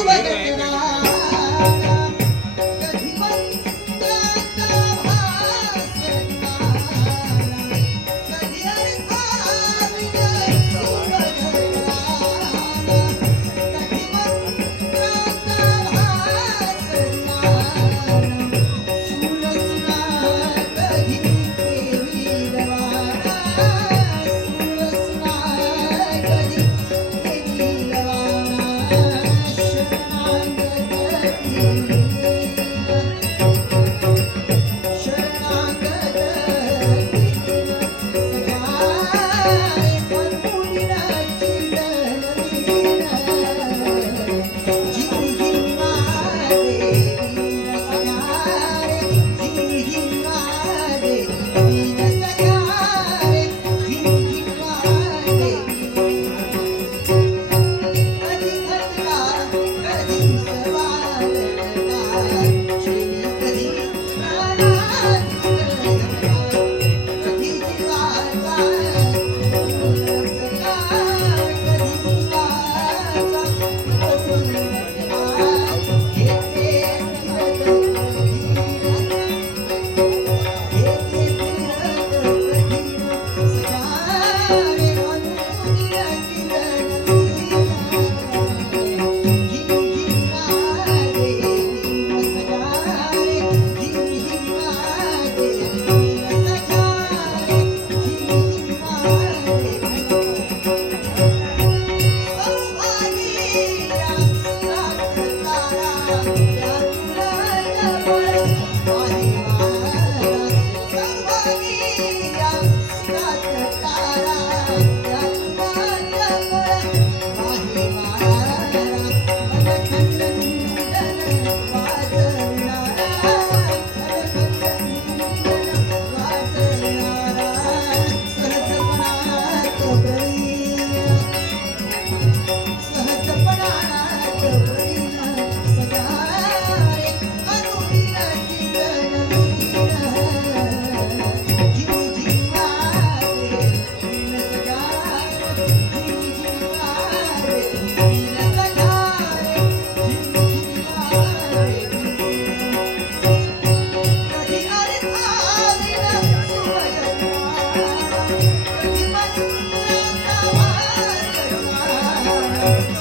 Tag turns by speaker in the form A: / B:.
A: Sube. Thank you. Yeah. Thank you. Thank you.